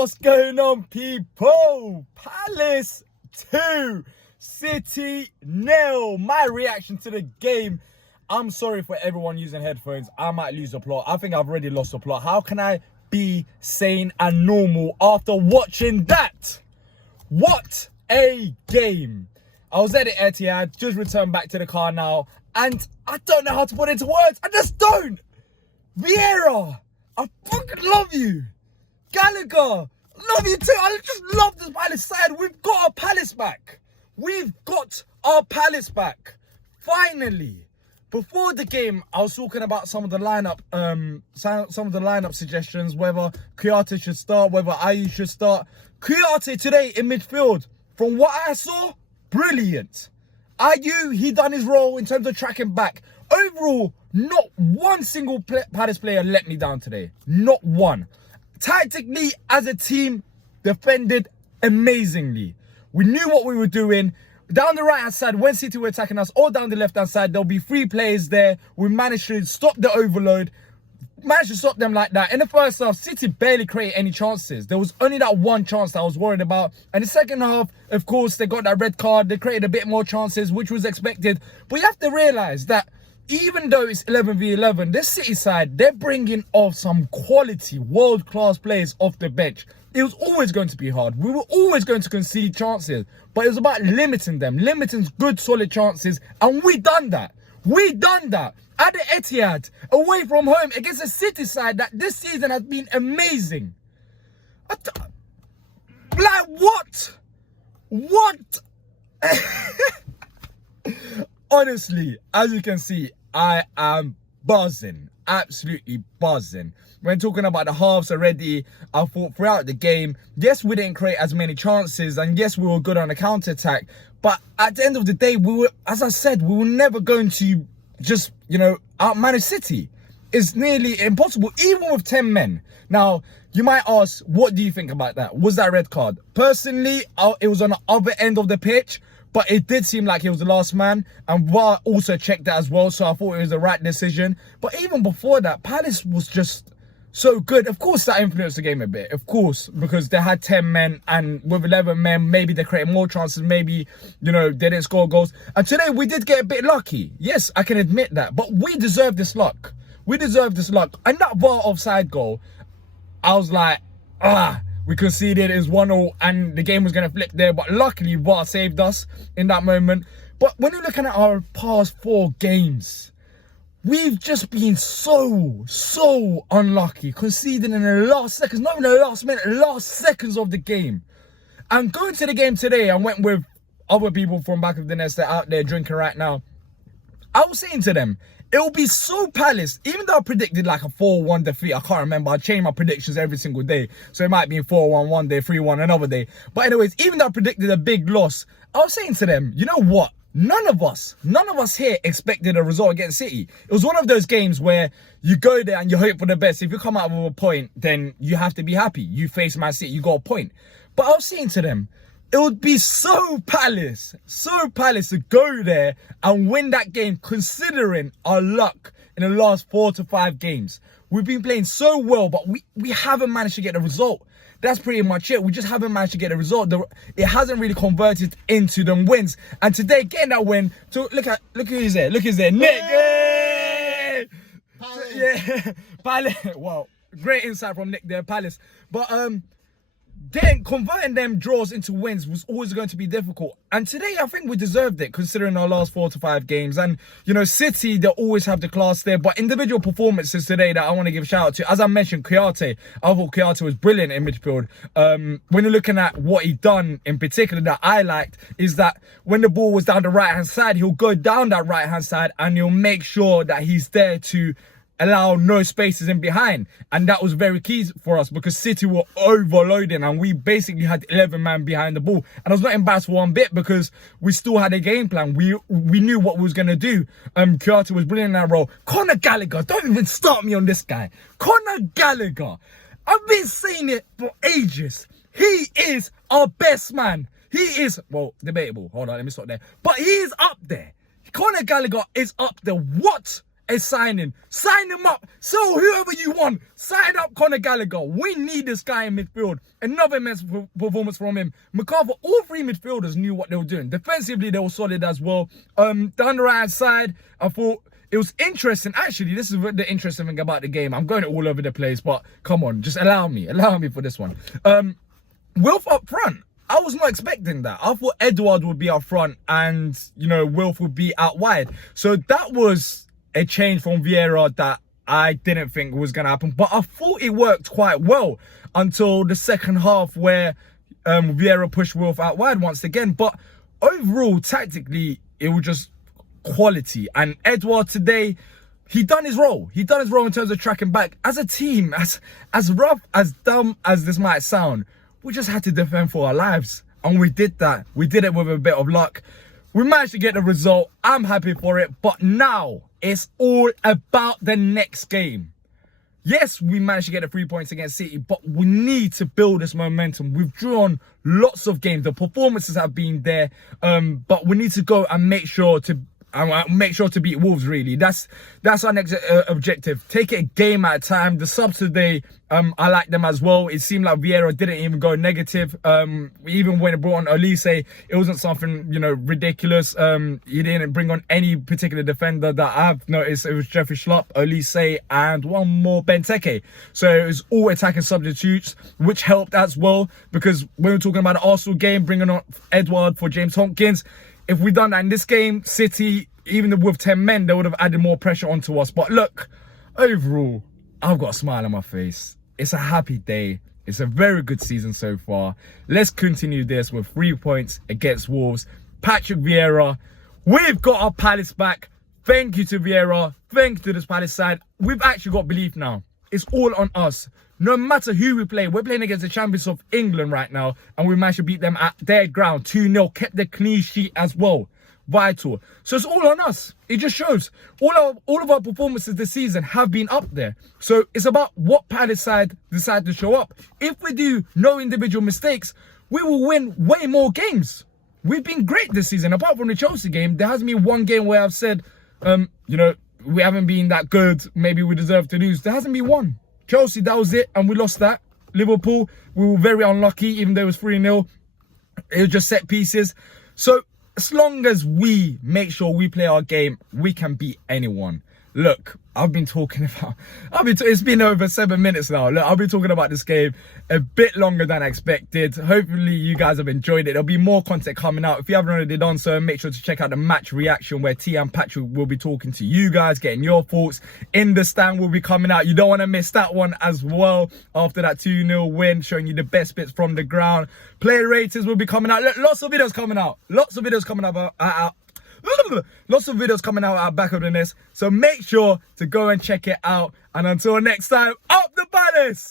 what's going on, people? Palace 2, City 0. My reaction to the game. I'm sorry for everyone using headphones. I might lose the plot. I think I've already lost the plot. How can I be sane and normal after watching that? What a game. I was at the Etihad, just returned back to the car now, and I don't know how to put it into words. I just don't. Vieira, I fucking love you. Gallagher, love you too. I just love this Palace side. We've got our Palace back. We've got our Palace back. Finally. Before the game, I was talking about some of the lineup, suggestions, whether Kouyaté should start, whether Ayew should start. Kouyaté today in midfield, from what I saw, brilliant. Ayew, he done his role in terms of tracking back. Overall, not one single Palace player let me down today. Not one. Tactically, as a team, defended amazingly. We knew what we were doing. Down the right-hand side, when City were attacking us, or down the left-hand side, there'll be 3 players there. We managed to stop the overload. Managed to stop them like that. In the first half, City barely created any chances. There was only that one chance that I was worried about. And the second half, of course, they got that red card. They created a bit more chances, which was expected. But you have to realise that even though it's 11v11, this City side, they're bringing off some quality, world-class players off the bench. It was always going to be hard. We were always going to concede chances. But it was about limiting them, limiting good, solid chances. And we done that. We done that. At the Etihad, away from home, against a City side that this season has been amazing. Like, what? What? Honestly, as you can see, I am buzzing. Absolutely buzzing. When talking about the halves already, I thought throughout the game, yes, we didn't create as many chances, and yes, we were good on the counter-attack, but at the end of the day, we were, as I said, we were never going to just, outmanage City. It's nearly impossible, even with 10 men. Now, you might ask, what do you think about that? Was that red card? Personally, it was on the other end of the pitch, but it did seem like he was the last man, and VAR also checked that as well, so I thought it was the right decision. But even before that, Palace was just so good. Of course, that influenced the game a bit, of course, because they had 10 men, and with 11 men, maybe they created more chances, maybe, they didn't score goals. And today, we did get a bit lucky. Yes, I can admit that, but we deserve this luck. We deserve this luck. And that VAR offside goal, I was like, we conceded, it was 1-0 and the game was going to flip there. But luckily, VAR saved us in that moment. But when you're looking at our past 4 games, we've just been so unlucky. Conceding in the last seconds, not even the last minute, last seconds of the game. And going to the game today, I went with other people from back of the nest that are out there drinking right now. I was saying to them, it will be so Palace, even though I predicted like a 4-1 defeat. I can't remember. I change my predictions every single day. So it might be 4-1 one day, 3-1 another day. But anyways, even though I predicted a big loss, I was saying to them, you know what? None of us here expected a result against City. It was one of those games where you go there and you hope for the best. If you come out with a point, then you have to be happy. You face Man City, you got a point. But I was saying to them, it would be so Palace to go there and win that game, considering our luck in the last 4 to 5 games. We've been playing so well, but we haven't managed to get a result. That's pretty much it. We just haven't managed to get a result. It hasn't really converted into them wins. And today, getting that win, look who's there. Look who's there. Nick! Hey! Yeah, Palace. Wow, great insight from Nick there, Palace. But converting them draws into wins was always going to be difficult. And today, I think we deserved it, considering our last 4 to 5 games. And, City, they always have the class there. But individual performances today that I want to give a shout out to. As I mentioned, Kouyaté. I thought Kouyaté was brilliant in midfield. When you're looking at what he done in particular that I liked, is that when the ball was down the right-hand side, he'll go down that right-hand side and he'll make sure that he's there to allow no spaces in behind. And that was very key for us because City were overloading and we basically had 11 men behind the ball. And I was not embarrassed for one bit because we still had a game plan. We knew what we was going to do. Kouyaté was brilliant in that role. Conor Gallagher, don't even start me on this guy. Conor Gallagher, I've been saying it for ages. He is our best man. He is, well, debatable. Hold on, let me stop there. But he is up there. Conor Gallagher is up there. What a signing. Sign him up. So whoever you want, sign up Conor Gallagher. We need this guy in midfield. Another immense performance from him. McCarver, all three midfielders knew what they were doing. Defensively, they were solid as well. Down the right hand side, I thought it was interesting. Actually, this is the interesting thing about the game. I'm going all over the place, but come on, just allow me for this one. Wilf up front. I was not expecting that. I thought Edouard would be up front and, you know, Wilf would be out wide. So that was a change from Vieira that I didn't think was going to happen. But I thought it worked quite well until the second half where Vieira pushed Wilf out wide once again. But overall, tactically, it was just quality. And Edouard today, he done his role. He done his role in terms of tracking back. As a team, as rough, as dumb as this might sound, we just had to defend for our lives. And we did that. We did it with a bit of luck. We managed to get the result. I'm happy for it. But now, it's all about the next game. Yes, we managed to get the 3 points against City, but we need to build this momentum. We've drawn lots of games. The performances have been there. But we need to go and make sure to beat Wolves, really. That's our next objective. Take it a game at a time. The subs today, I like them as well. It seemed like Vieira didn't even go negative. Even when it brought on Elise, it wasn't something, you know, ridiculous. He didn't bring on any particular defender that I've noticed. It was Jeffrey Schlupp, Elise, and one more, Benteke. So it was all attacking substitutes, which helped as well, because when we're talking about the Arsenal game, bringing on Edouard for James Tompkins, if we'd done that in this game, City, even with 10 men, they would have added more pressure onto us. But look, overall, I've got a smile on my face. It's a happy day. It's a very good season so far. Let's continue this with 3 points against Wolves. Patrick Vieira, we've got our Palace back. Thank you to Vieira. Thank you to this Palace side. We've actually got belief now. It's all on us. No matter who we play, we're playing against the champions of England right now, and we managed to beat them at their ground 2-0, kept the clean sheet as well. Vital. So it's all on us. It just shows all of our performances this season have been up there. So it's about what Palace side decide to show up. If we do no individual mistakes, we will win way more games. We've been great this season. Apart from the Chelsea game, there hasn't been one game where I've said, you know, we haven't been that good. Maybe we deserve to lose. There hasn't been one. Chelsea, that was it, and we lost that. Liverpool, we were very unlucky, even though it was 3-0. It was just set pieces. So as long as we make sure we play our game, we can beat anyone. Look, it's been over 7 minutes now. Look, I've been talking about this game a bit longer than I expected. Hopefully you guys have enjoyed it. There'll be more content coming out. If you haven't already done so, make sure to check out the match reaction where T and Patrick will be talking to you guys, getting your thoughts. In the Stand will be coming out. You don't want to miss that one as well. After that 2-0 win, showing you the best bits from the ground. Player ratings will be coming out. Look, lots of videos coming out. Lots of videos coming out at back of the nest. So make sure to go and check it out. And until next time, up the Palace!